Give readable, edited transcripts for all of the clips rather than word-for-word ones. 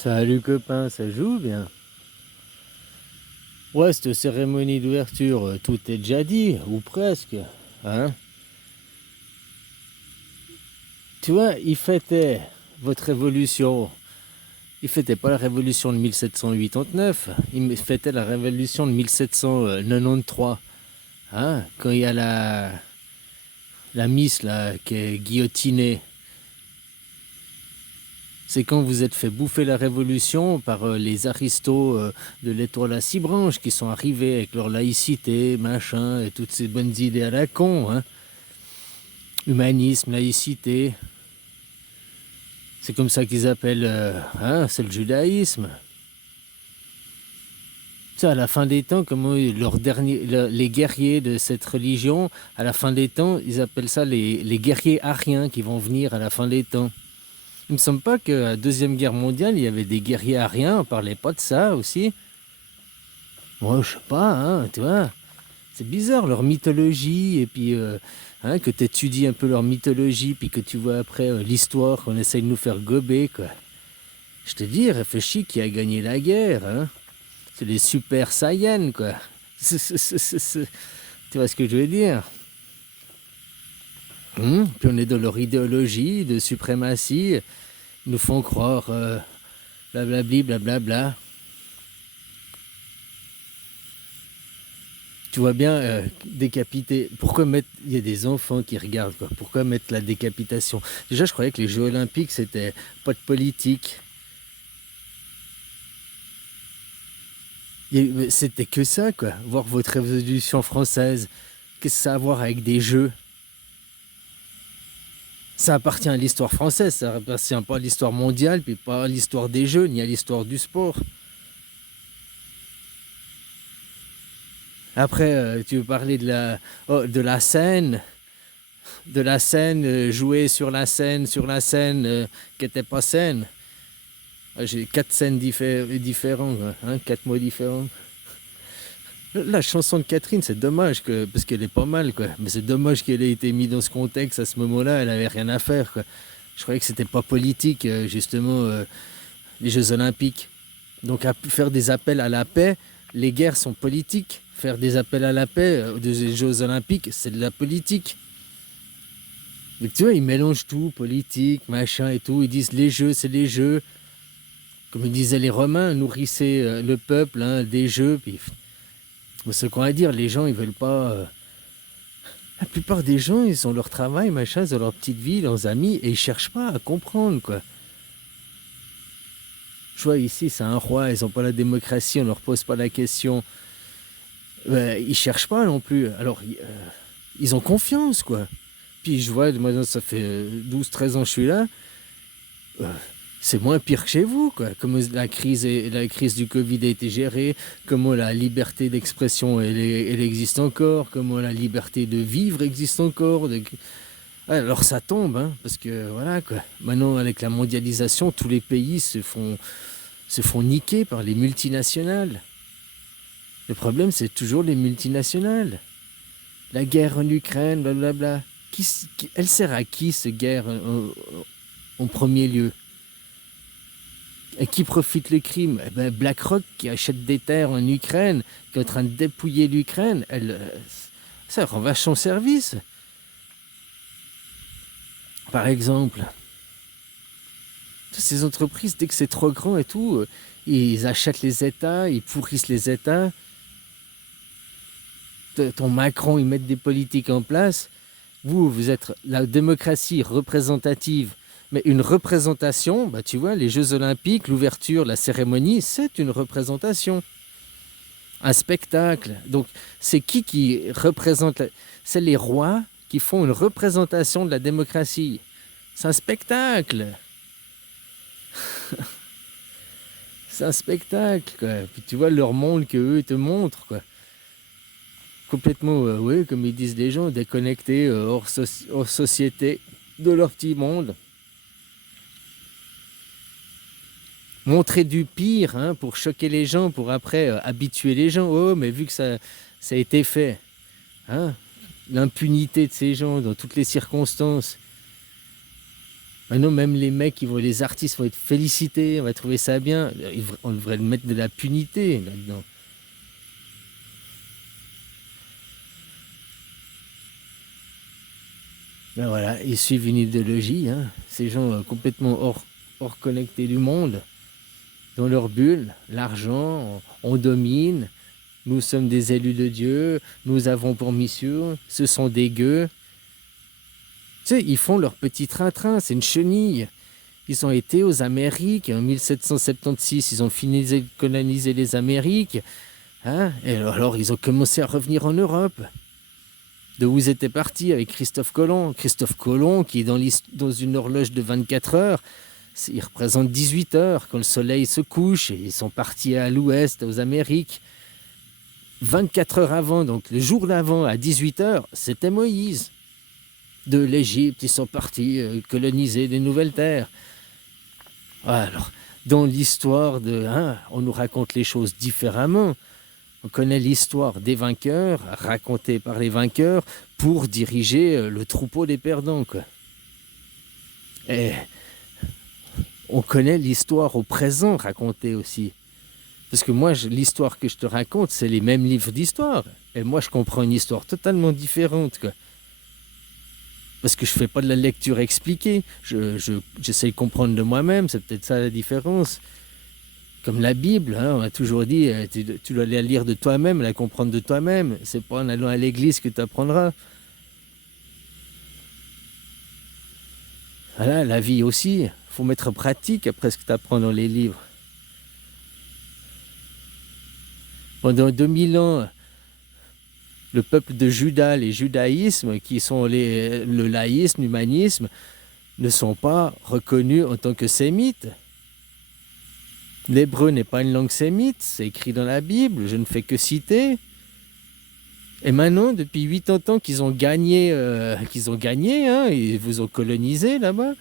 Salut copain, ça joue bien? Ouais, cette cérémonie d'ouverture, tout est déjà dit, ou presque, hein? Tu vois, ils fêtaient votre révolution. Ils fêtaient pas la révolution de 1789, ils fêtaient la révolution de 1793, hein? Quand il y a la miss là qui est guillotinée. C'est quand vous êtes fait bouffer la révolution par les aristos de l'étoile à six branches qui sont arrivés avec leur laïcité, machin, et toutes ces bonnes idées à la con, hein. Humanisme, laïcité. C'est comme ça qu'ils appellent, hein, c'est le judaïsme. Tu sais, à la fin des temps, comment les guerriers de cette religion, à la fin des temps, ils appellent ça les guerriers ariens qui vont venir à la fin des temps. Il me semble pas qu'à la Deuxième Guerre mondiale, il y avait des guerriers ariens, on parlait pas de ça aussi. Moi, je sais pas, hein, tu vois. C'est bizarre leur mythologie, et puis hein, que tu étudies un peu leur mythologie, puis que tu vois après l'histoire qu'on essaye de nous faire gober, quoi. Je te dis, réfléchis qui a gagné la guerre, hein. C'est les super saiyans, quoi. Tu vois ce que je veux dire? Puis on est dans leur idéologie de suprématie, ils nous font croire blablabli, blablabla. Tu vois bien, décapiter. Pourquoi mettre. Il y a des enfants qui regardent, quoi. Pourquoi mettre la décapitation? Déjà, je croyais que les Jeux Olympiques, c'était pas de politique. C'était que ça, quoi. Voir votre révolution française. Qu'est-ce que ça a à voir avec des jeux? Ça appartient à l'histoire française, ça appartient pas à l'histoire mondiale, puis pas à l'histoire des jeux, ni à l'histoire du sport. Après, tu veux parler de la scène, jouer sur la scène, qui n'était pas scène. J'ai quatre scènes différentes, hein, quatre mots différents. La chanson de Catherine, c'est dommage parce qu'elle est pas mal, quoi. Mais c'est dommage qu'elle ait été mise dans ce contexte à ce moment-là. Elle avait rien à faire, quoi. Je croyais que c'était pas politique, justement, les Jeux Olympiques. Donc à faire des appels à la paix, les guerres sont politiques. Faire des appels à la paix des Jeux Olympiques, c'est de la politique. Mais tu vois, ils mélangent tout, politique, machin et tout. Ils disent les jeux, c'est les jeux. Comme ils disaient les Romains, nourrissez le peuple, hein, des jeux. Puis, ce qu'on va dire, les gens, ils veulent pas. La plupart des gens, ils ont leur travail, machin, ils ont leur petite vie, leurs amis, et ils cherchent pas à comprendre, quoi. Je vois ici, c'est un roi, ils ont pas la démocratie, on leur pose pas la question. Ils cherchent pas non plus. Alors, ils ont confiance, quoi. Puis je vois, moi, ça fait 12-13 ans que je suis là. C'est moins pire que chez vous, quoi. Comment la crise du Covid a été gérée, comment la liberté d'expression elle existe encore, comment la liberté de vivre existe encore. Alors ça tombe, hein, parce que voilà, quoi. Maintenant, avec la mondialisation, tous les pays se font niquer par les multinationales. Le problème, c'est toujours les multinationales. La guerre en Ukraine, blablabla. Elle sert à qui, cette guerre, en premier lieu? Et qui profite le crime? Eh ben, BlackRock qui achète des terres en Ukraine, qui est en train de dépouiller l'Ukraine, ça rend vachement service. Par exemple, toutes ces entreprises, dès que c'est trop grand et tout, ils achètent les États, ils pourrissent les États. Ton Macron, ils mettent des politiques en place. Vous êtes la démocratie représentative. Mais une représentation, bah tu vois, les Jeux Olympiques, l'ouverture, la cérémonie, c'est une représentation. Un spectacle. Donc, c'est qui représente C'est les rois qui font une représentation de la démocratie. C'est un spectacle. C'est un spectacle, quoi. Puis tu vois leur monde qu'eux te montrent, quoi. Complètement, oui, comme ils disent les gens, déconnectés hors société de leur petit monde. Montrer du pire, hein, pour choquer les gens, pour après habituer les gens. Oh, mais vu que ça a été fait, hein, l'impunité de ces gens dans toutes les circonstances. Maintenant, même les mecs, les artistes vont être félicités, on va trouver ça bien. On devrait mettre de la punité là-dedans. Ben voilà, ils suivent une idéologie, hein. Ces gens complètement hors connectés du monde, dans leur bulle, l'argent, on domine, nous sommes des élus de Dieu, nous avons pour mission, ce sont des gueux. Tu sais, ils font leur petit train-train, c'est une chenille. Ils ont été aux Amériques en 1776, ils ont fini de coloniser les Amériques, hein, et alors ils ont commencé à revenir en Europe. De où ils étaient partis avec Christophe Colomb. Christophe Colomb, qui est dans une horloge de 24 heures, il représente 18 heures quand le soleil se couche, et ils sont partis à l'ouest, aux Amériques. 24 heures avant, donc le jour d'avant, à 18 heures, c'était Moïse. De l'Égypte, ils sont partis coloniser des nouvelles terres. Alors, dans l'histoire on nous raconte les choses différemment. On connaît l'histoire des vainqueurs, racontée par les vainqueurs, pour diriger le troupeau des perdants, quoi. Et on connaît l'histoire au présent racontée aussi. Parce que moi, l'histoire que je te raconte, c'est les mêmes livres d'histoire. Et moi, je comprends une histoire totalement différente, quoi. Parce que je ne fais pas de la lecture expliquée. J'essaie de comprendre de moi-même, c'est peut-être ça la différence. Comme la Bible, hein, on a toujours dit, tu dois la lire de toi-même, la comprendre de toi-même. C'est pas en allant à l'église que tu apprendras. Voilà, la vie aussi. Il faut mettre en pratique après ce que tu apprends dans les livres. Pendant 2000 ans, le peuple de Juda, les judaïsmes, qui sont le laïsme, l'humanisme, ne sont pas reconnus en tant que sémites. L'hébreu n'est pas une langue sémite, c'est écrit dans la Bible, je ne fais que citer. Et maintenant, depuis 80 ans qu'ils ont gagné, hein, ils vous ont colonisé là-bas,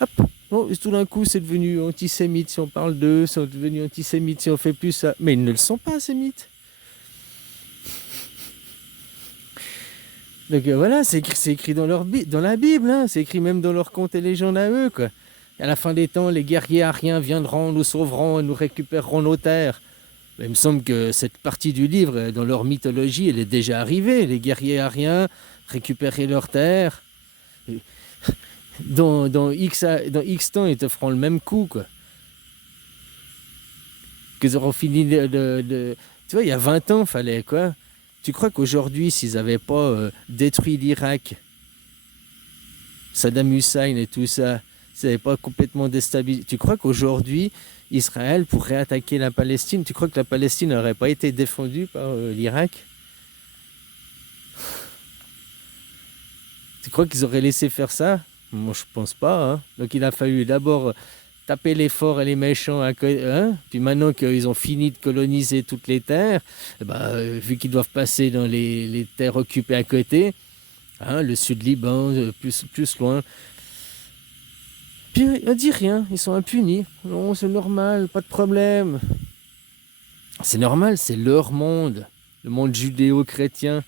hop, bon, tout d'un coup c'est devenu antisémite si on parle d'eux, c'est devenu antisémite si on fait plus ça. Mais ils ne le sont pas, sémites. Donc voilà, c'est écrit dans la Bible, hein, c'est écrit même dans leurs contes et légendes à eux, quoi. Et à la fin des temps, les guerriers ariens viendront, nous sauveront et nous récupéreront nos terres. Mais il me semble que cette partie du livre, dans leur mythologie, elle est déjà arrivée. Les guerriers ariens récupérer leurs terres. Dans X temps, ils te feront le même coup, quoi. Qu'ils auront fini Tu vois, il y a 20 ans, fallait quoi. Tu crois qu'aujourd'hui, s'ils n'avaient pas détruit l'Irak, Saddam Hussein et tout ça, s'ils n'avaient pas complètement déstabilisé, tu crois qu'aujourd'hui, Israël pourrait attaquer la Palestine? Tu crois que la Palestine n'aurait pas été défendue par l'Irak? Tu crois qu'ils auraient laissé faire ça? Moi, je pense pas, hein. Donc, il a fallu d'abord taper les forts et les méchants, hein. Puis maintenant qu'ils ont fini de coloniser toutes les terres, vu qu'ils doivent passer dans les terres occupées à côté, hein, le sud Liban, plus loin, puis on dit rien, ils sont impunis. Non, c'est normal, pas de problème. C'est normal, c'est leur monde, le monde judéo-chrétien.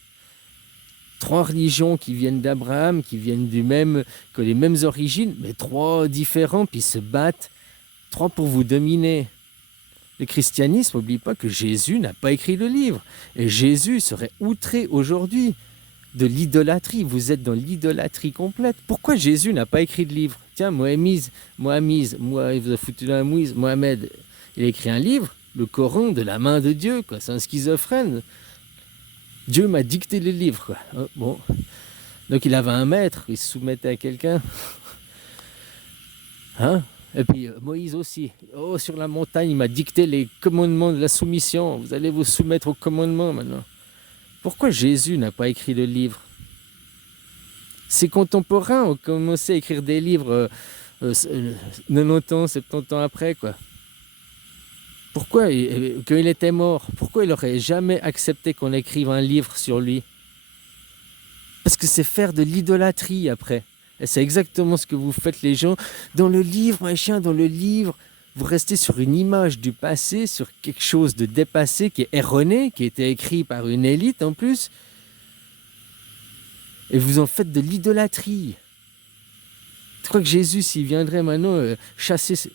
3 religions qui viennent d'Abraham, qui viennent que les mêmes origines, mais 3 différents, puis se battent. 3 pour vous dominer. Le christianisme, n'oublie pas que Jésus n'a pas écrit le livre. Et Jésus serait outré aujourd'hui de l'idolâtrie. Vous êtes dans l'idolâtrie complète. Pourquoi Jésus n'a pas écrit de livre? Tiens, Mohamed, il vous a foutu dans la mouise. Mohamed, il a écrit un livre, le Coran, de la main de Dieu, quoi. C'est un schizophrène. Dieu m'a dicté le livre, quoi. Oh, bon. Donc il avait un maître, il se soumettait à quelqu'un. Hein? Et puis Moïse aussi. Oh, sur la montagne, il m'a dicté les commandements de la soumission. Vous allez vous soumettre aux commandements maintenant. Pourquoi Jésus n'a pas écrit le livre? Ses contemporains ont commencé à écrire des livres 90 ans, 70 ans après, quoi. Pourquoi, quand il était mort, pourquoi il n'aurait jamais accepté qu'on écrive un livre sur lui? Parce que c'est faire de l'idolâtrie après. Et c'est exactement ce que vous faites les gens. Dans le livre, dans le livre, vous restez sur une image du passé, sur quelque chose de dépassé, qui est erroné, qui a été écrit par une élite en plus. Et vous en faites de l'idolâtrie. Tu crois que Jésus, s'il viendrait maintenant chasser,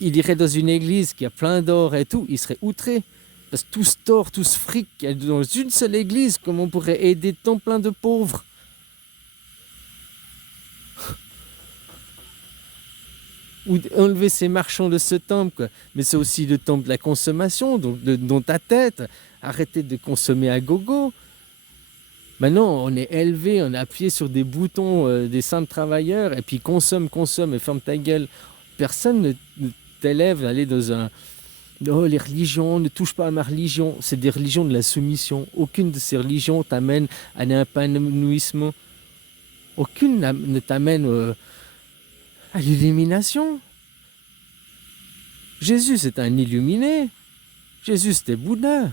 il irait dans une église qui a plein d'or et tout, il serait outré. Parce que tout ce or, tout ce fric qu'il y a dans une seule église, comment on pourrait aider tant plein de pauvres? Ou enlever ces marchands de ce temple, quoi. Mais c'est aussi le temple de la consommation, donc dans ta tête. Arrêtez de consommer à gogo. Maintenant, on est élevé, on est appuyé sur des boutons des simples travailleurs, et puis consomme, et ferme ta gueule. Personne ne t'élève d'aller dans un... Oh, les religions, ne touche pas à ma religion. C'est des religions de la soumission. Aucune de ces religions t'amène à l'épanouissement. Aucune ne t'amène à l'illumination. Jésus, c'est un illuminé. Jésus, c'était Bouddha.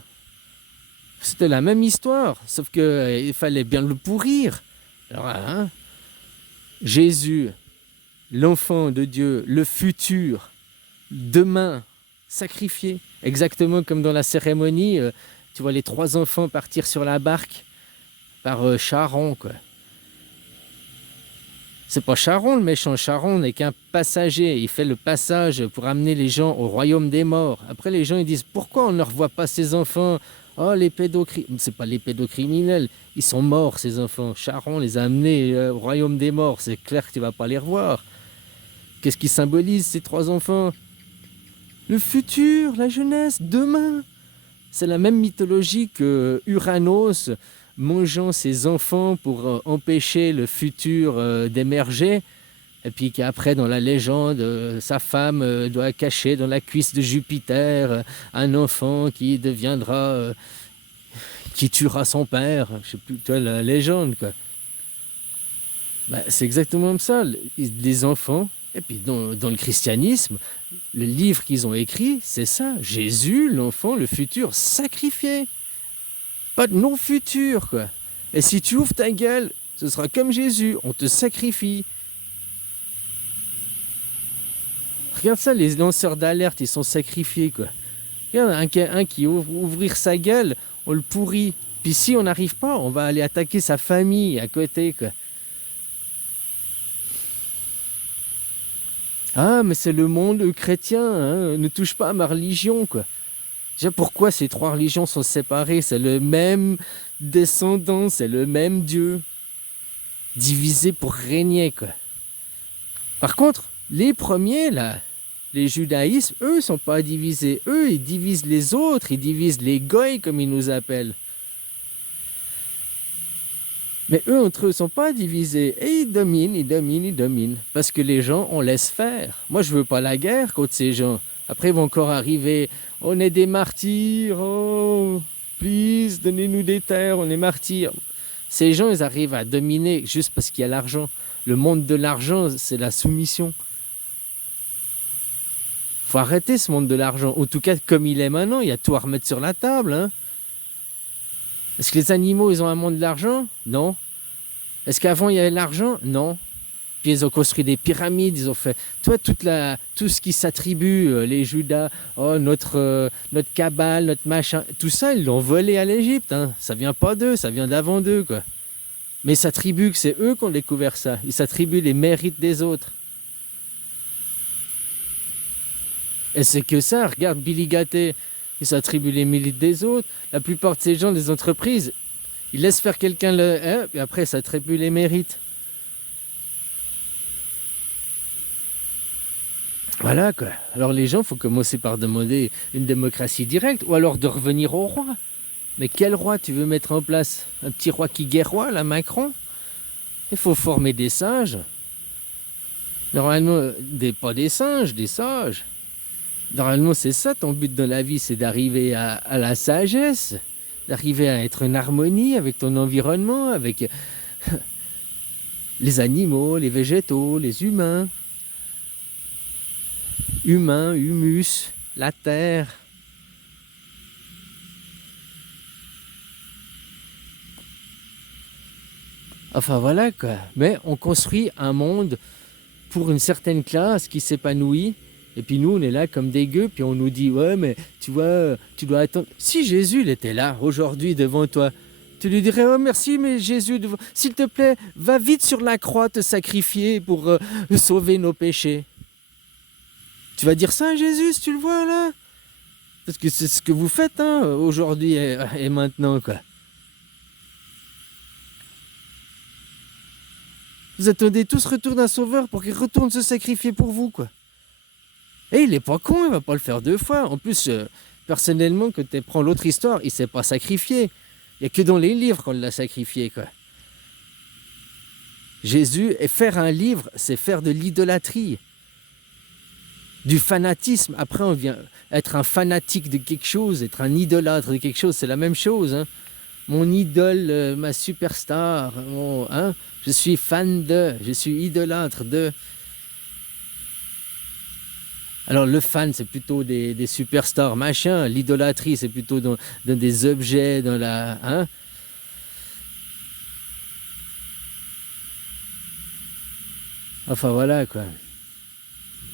C'était la même histoire, sauf qu'il fallait bien le pourrir. Alors, hein, Jésus, l'enfant de Dieu, le futur, demain, sacrifié. Exactement comme dans la cérémonie, tu vois les 3 enfants partir sur la barque par Charon, quoi. C'est pas Charon le méchant, Charon n'est qu'un passager. Il fait le passage pour amener les gens au royaume des morts. Après, les gens ils disent pourquoi on ne revoit pas ces enfants? Oh, les pédocriminels. C'est pas les pédocriminels, ils sont morts ces enfants. Charon les a amenés au royaume des morts. C'est clair que tu vas pas les revoir. Qu'est-ce qui symbolise ces 3 enfants? Le futur, la jeunesse, demain. C'est la même mythologie que Uranos mangeant ses enfants pour empêcher le futur d'émerger. Et puis qu'après, dans la légende, sa femme doit cacher dans la cuisse de Jupiter un enfant qui deviendra... qui tuera son père. Je sais plus, tu vois, la légende, quoi. Ben, c'est exactement comme ça. Les enfants... Et puis dans le christianisme, le livre qu'ils ont écrit, c'est ça. Jésus, l'enfant, le futur, sacrifié. Pas de non-futur, quoi. Et si tu ouvres ta gueule, ce sera comme Jésus, on te sacrifie. Regarde ça, les lanceurs d'alerte, ils sont sacrifiés, quoi. Regarde, un qui ouvrir sa gueule, on le pourrit. Puis si on n'arrive pas, on va aller attaquer sa famille à côté, quoi. Ah, mais c'est le monde chrétien, hein, ne touche pas à ma religion, quoi. Déjà, pourquoi ces 3 religions sont séparées? C'est le même descendant, c'est le même Dieu, divisé pour régner, quoi. Par contre, les premiers, là, les judaïsmes, eux, sont pas divisés. Eux, ils divisent les autres, ils divisent les goïs, comme ils nous appellent. Mais eux, entre eux, sont pas divisés. Et ils dominent. Parce que les gens, on laisse faire. Moi, je veux pas la guerre contre ces gens. Après, ils vont encore arriver. On est des martyrs. Oh, please, donnez-nous des terres. On est martyrs. Ces gens, ils arrivent à dominer juste parce qu'il y a l'argent. Le monde de l'argent, c'est la soumission. Faut arrêter ce monde de l'argent. En tout cas, comme il est maintenant, il y a tout à remettre sur la table, hein. Est-ce que les animaux, ils ont un monde de l'argent? Non. Est-ce qu'avant, il y avait l'argent? Non. Puis ils ont construit des pyramides, ils ont fait... Toi, tout ce qui s'attribue, les Judas, oh, notre cabale, notre machin, tout ça, ils l'ont volé à l'Égypte, hein. Ça vient pas d'eux, ça vient d'avant d'eux, quoi. Mais ils s'attribuent que c'est eux qui ont découvert ça. Ils s'attribuent les mérites des autres. Et c'est que ça, regarde Billy Gatté. Ils s'attribuent les mérites des autres. La plupart de ces gens des entreprises, ils laissent faire quelqu'un et après, ils s'attribuent les mérites. Voilà, quoi. Alors les gens, il faut commencer par demander une démocratie directe ou alors de revenir au roi. Mais quel roi tu veux mettre en place? Un petit roi qui guerroie, là, Macron? Il faut former des sages. Normalement, pas des singes, des sages. Normalement, c'est ça ton but dans la vie, c'est d'arriver à la sagesse, d'arriver à être en harmonie avec ton environnement, avec les animaux, les végétaux, les humains. Humain, humus, la terre. Enfin voilà, quoi. Mais on construit un monde pour une certaine classe qui s'épanouit. Et puis nous, on est là comme des gueux, puis on nous dit « Ouais, mais tu vois, tu dois attendre... » Si Jésus il était là, aujourd'hui, devant toi, Tu lui dirais, oh merci, mais Jésus, s'il te plaît, va vite sur la croix te sacrifier pour sauver nos péchés. Tu vas dire ça à Jésus si tu le vois là? Parce que c'est ce que vous faites hein, aujourd'hui et maintenant, quoi. Vous attendez tous retour d'un sauveur pour qu'il retourne se sacrifier pour vous, quoi. Et il est pas con, il va pas le faire 2 fois. En plus, personnellement, quand tu prends l'autre histoire, il s'est pas sacrifié. Il n'y a que dans les livres qu'on l'a sacrifié, quoi. Jésus, et faire un livre, c'est faire de l'idolâtrie, du fanatisme. Après, on vient être un fanatique de quelque chose, être un idolâtre de quelque chose, c'est la même chose. Hein. Mon idole, ma superstar, je suis fan de, je suis idolâtre de. Alors le fan, c'est plutôt des superstars, machin. L'idolâtrie, c'est plutôt dans des objets, dans la... Hein. Enfin voilà, quoi.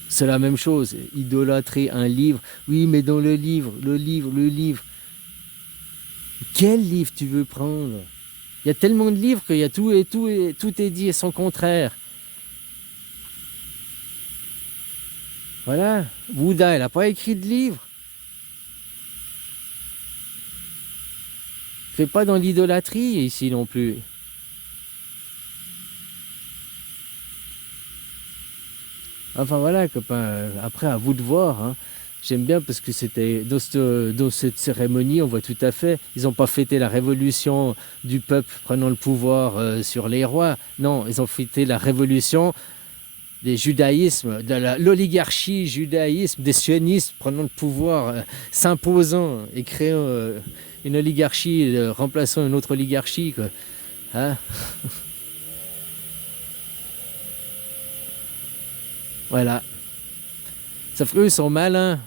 C'est la même chose. Idolâtrer un livre. Oui, mais dans le livre. Quel livre tu veux prendre? Il y a tellement de livres qu'il y a tout est dit et son contraire. Voilà. Bouddha, elle n'a pas écrit de livre. Fais pas dans l'idolâtrie ici non plus. Enfin voilà, copains. Après, à vous de voir. Hein. J'aime bien parce que c'était dans cette cérémonie, on voit tout à fait. Ils n'ont pas fêté la révolution du peuple prenant le pouvoir sur les rois. Non, ils ont fêté la révolution des judaïsmes, de l'oligarchie judaïsme, des sionistes prenant le pouvoir, s'imposant et créant une oligarchie, remplaçant une autre oligarchie, quoi. Hein. Voilà. Sauf qu'eux sont malins,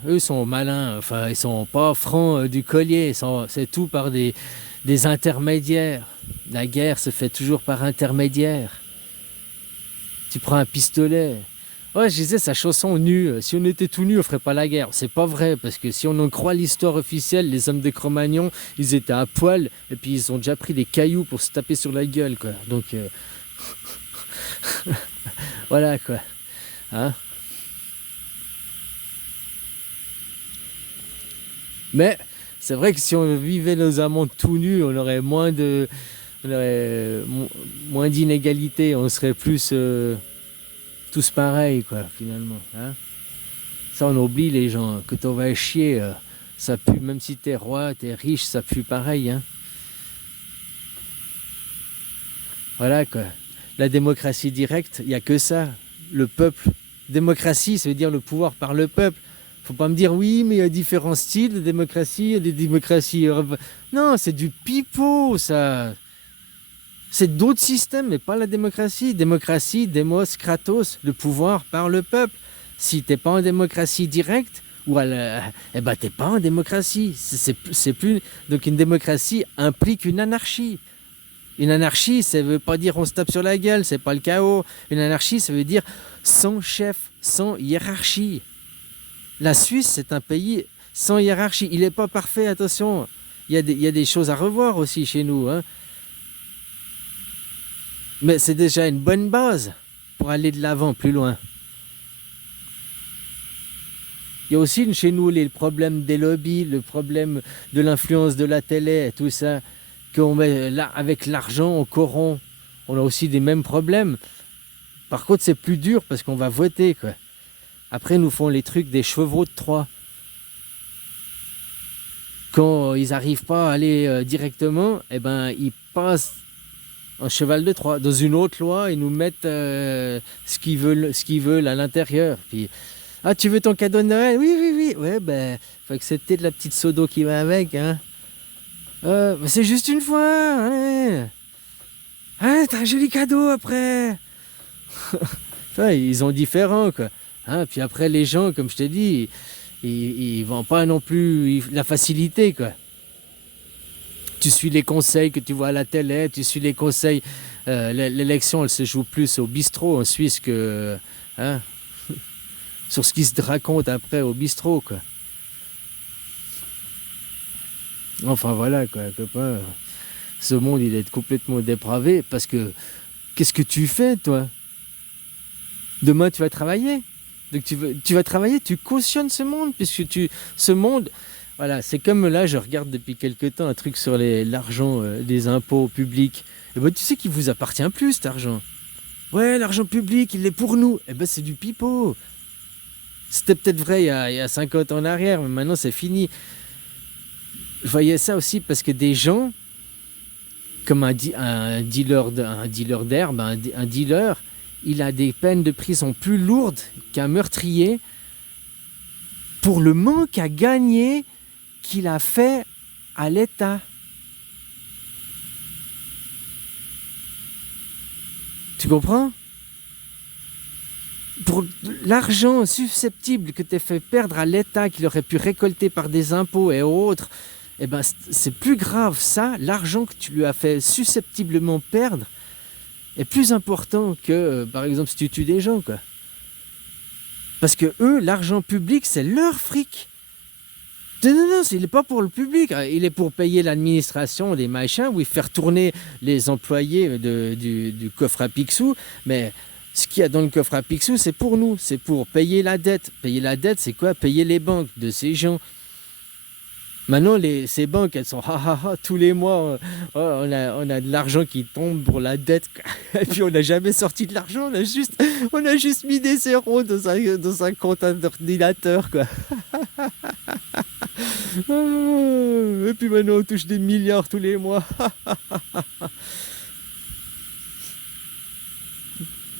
enfin ils sont pas francs du collier, c'est tout par des intermédiaires. La guerre se fait toujours par intermédiaire. Tu prends un pistolet. Ouais, je disais sa chanson nu. Si on était tout nu, on ferait pas la guerre. C'est pas vrai, parce que si on en croit l'histoire officielle, les hommes de Cro-Magnon, ils étaient à poil, et puis ils ont déjà pris des cailloux pour se taper sur la gueule, quoi. Donc, voilà, quoi. Hein? Mais c'est vrai que si on vivait nos amants tout nus, on aurait moins d'inégalités, on serait plus tous pareils, quoi, finalement. Hein. Ça, on oublie les gens. Quand on va chier, ça pue, même si t'es roi, t'es riche, ça pue pareil. Hein. Voilà, quoi. La démocratie directe, il n'y a que ça. Le peuple. Démocratie, ça veut dire le pouvoir par le peuple. Faut pas me dire oui, mais il y a différents styles de démocratie, il y a des démocraties. Non, c'est du pipeau, ça. C'est d'autres systèmes, mais pas la démocratie. Démocratie, démos, kratos, le pouvoir par le peuple. Si t'es pas en démocratie directe, eh ben t'es pas en démocratie. C'est plus. Donc une démocratie implique une anarchie. Une anarchie, ça veut pas dire on se tape sur la gueule, c'est pas le chaos. Une anarchie, ça veut dire sans chef, sans hiérarchie. La Suisse, c'est un pays sans hiérarchie. Il n'est pas parfait, attention. Il y a des choses à revoir aussi chez nous. Hein. Mais c'est déjà une bonne base pour aller de l'avant, plus loin. Il y a aussi chez nous les problèmes des lobbies, le problème de l'influence de la télé, tout ça. Qu'on met là, avec l'argent, on corrompt. On a aussi des mêmes problèmes. Par contre, c'est plus dur parce qu'on va voter, quoi. Après, nous font les trucs des chevaux de Troie. Quand ils n'arrivent pas à aller directement, eh ben, ils passent en cheval de Troie. Dans une autre loi, ils nous mettent ce qu'ils veulent à l'intérieur. Puis, ah, tu veux ton cadeau de Noël? Oui. Ouais, ben, faut accepter de la petite sodo qui va avec, hein. C'est juste une fois, allez. Ah, t'as un joli cadeau après. Enfin, ils sont différents, quoi. Hein, puis après, les gens, comme je t'ai dit, ils vendent pas non plus la facilité, quoi. Tu suis les conseils que tu vois à la télé, tu suis les conseils. L'élection, elle se joue plus au bistrot en Suisse que hein, sur ce qui se raconte après au bistrot, quoi. Enfin voilà, quoi, copain. Ce monde, il est complètement dépravé parce que qu'est-ce que tu fais, toi? Demain, tu vas travailler. Donc tu vas travailler, tu cautionnes ce monde, puisque ce monde, voilà, c'est comme là, je regarde depuis quelque temps un truc sur l'argent des impôts publics. Et ben, tu sais qu'il vous appartient plus, cet argent. Ouais, l'argent public, il est pour nous. Eh ben, c'est du pipeau. C'était peut-être vrai il y a 50 ans en arrière, mais maintenant, c'est fini. Je voyais ça aussi parce que des gens, comme un dealer d'herbe, un dealer, il a des peines de prison plus lourdes qu'un meurtrier pour le manque à gagner qu'il a fait à l'État. Tu comprends? Pour l'argent susceptible que tu as fait perdre à l'État, qu'il aurait pu récolter par des impôts et autres, eh ben, c'est plus grave ça, l'argent que tu lui as fait susceptiblement perdre est plus important que, par exemple, si tu tues des gens, quoi. Parce que eux, l'argent public, c'est leur fric. Non, il n'est pas pour le public, il est pour payer l'administration, les machins, oui, faire tourner les employés du coffre à Picsou, mais ce qu'il y a dans le coffre à Picsou, c'est pour nous, c'est pour payer la dette. Payer la dette, c'est quoi? Payer les banques de ces gens. Maintenant, ces banques, elles sont tous les mois, on a de l'argent qui tombe pour la dette, et puis on n'a jamais sorti de l'argent, on a juste mis des zéros dans un compte d'ordinateur, quoi. Et puis maintenant, on touche des milliards tous les mois.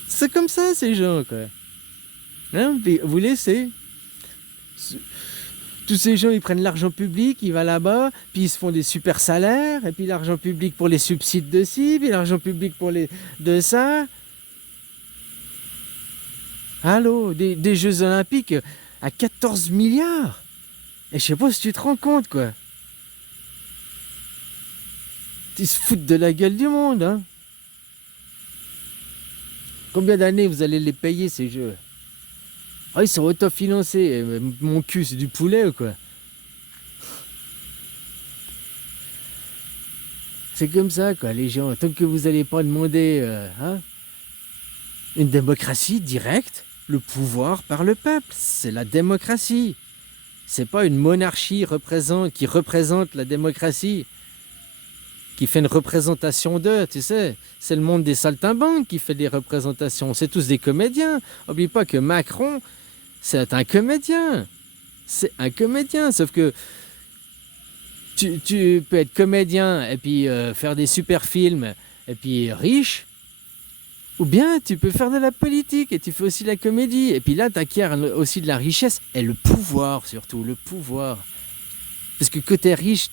C'est comme ça, ces gens, quoi. Hein? Puis vous laissez. Tous ces gens, ils prennent l'argent public, ils vont là-bas, puis ils se font des super salaires, et puis l'argent public pour les subsides de ci, puis l'argent public pour de ça. Allô, des Jeux Olympiques à 14 milliards. Et je sais pas si tu te rends compte, quoi. Ils se foutent de la gueule du monde, hein. Combien d'années vous allez les payer, ces jeux? Ah, ils sont autofinancés. Mon cul, c'est du poulet ou quoi? C'est comme ça, quoi, les gens. Tant que vous n'allez pas demander une démocratie directe, le pouvoir par le peuple. C'est la démocratie. C'est pas une monarchie qui représente la démocratie, qui fait une représentation d'eux, tu sais. C'est le monde des saltimbanques qui fait des représentations. C'est tous des comédiens. N'oublie pas que Macron, c'est un comédien. C'est un comédien, sauf que tu peux être comédien et puis faire des super films et puis riche, ou bien tu peux faire de la politique et tu fais aussi de la comédie. Et puis là, tu acquiers aussi de la richesse et le pouvoir, surtout, le pouvoir. Parce que quand t'es riche,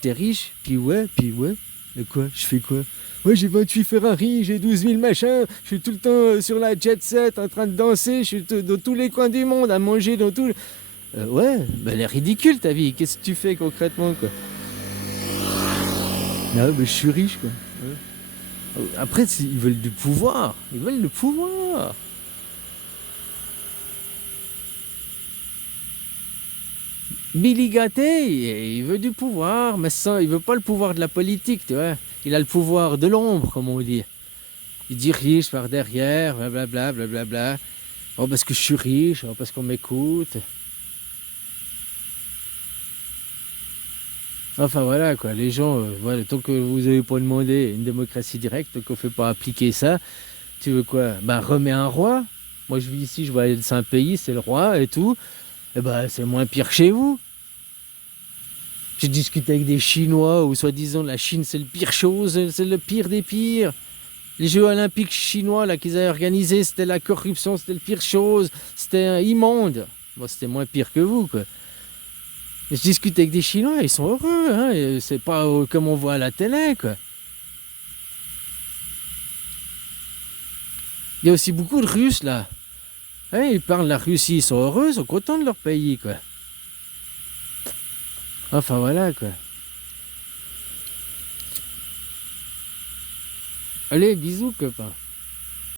puis ouais. Et quoi? Je fais quoi? Ouais, j'ai 28 Ferrari, j'ai 12 000 machins, je suis tout le temps sur la jet set en train de danser, je suis dans tous les coins du monde à manger dans tout. Ouais, ben elle est ridicule ta vie. Qu'est-ce que tu fais concrètement, quoi? Ah, ben je suis riche, quoi. Ouais. Après, ils veulent du pouvoir. Ils veulent le pouvoir. Billy Gatté, il veut du pouvoir, mais ça, il veut pas le pouvoir de la politique, tu vois. Il a le pouvoir de l'ombre, comme on dit. Il dit riche par derrière, blablabla, blablabla. Oh, parce que je suis riche, oh, parce qu'on m'écoute. Enfin voilà, quoi, les gens, voilà, tant que vous n'avez pas demandé une démocratie directe, tant qu'on ne fait pas appliquer ça, tu veux quoi? Bah remets un roi. Moi je vis ici, je vois c'est un pays, c'est le roi et tout. Et bah c'est moins pire que chez vous. J'ai discuté avec des Chinois où soi-disant la Chine c'est le pire chose, c'est le pire des pires. Les Jeux Olympiques chinois là qu'ils avaient organisés, c'était la corruption, c'était le pire chose, c'était immonde. Bon, c'était moins pire que vous, quoi. Et je discute avec des Chinois, ils sont heureux, hein, et c'est pas comme on voit à la télé, quoi. Il y a aussi beaucoup de Russes là. Ouais, ils parlent de la Russie, ils sont heureux, ils sont contents de leur pays, quoi. Enfin voilà, quoi. Allez, bisous, copain.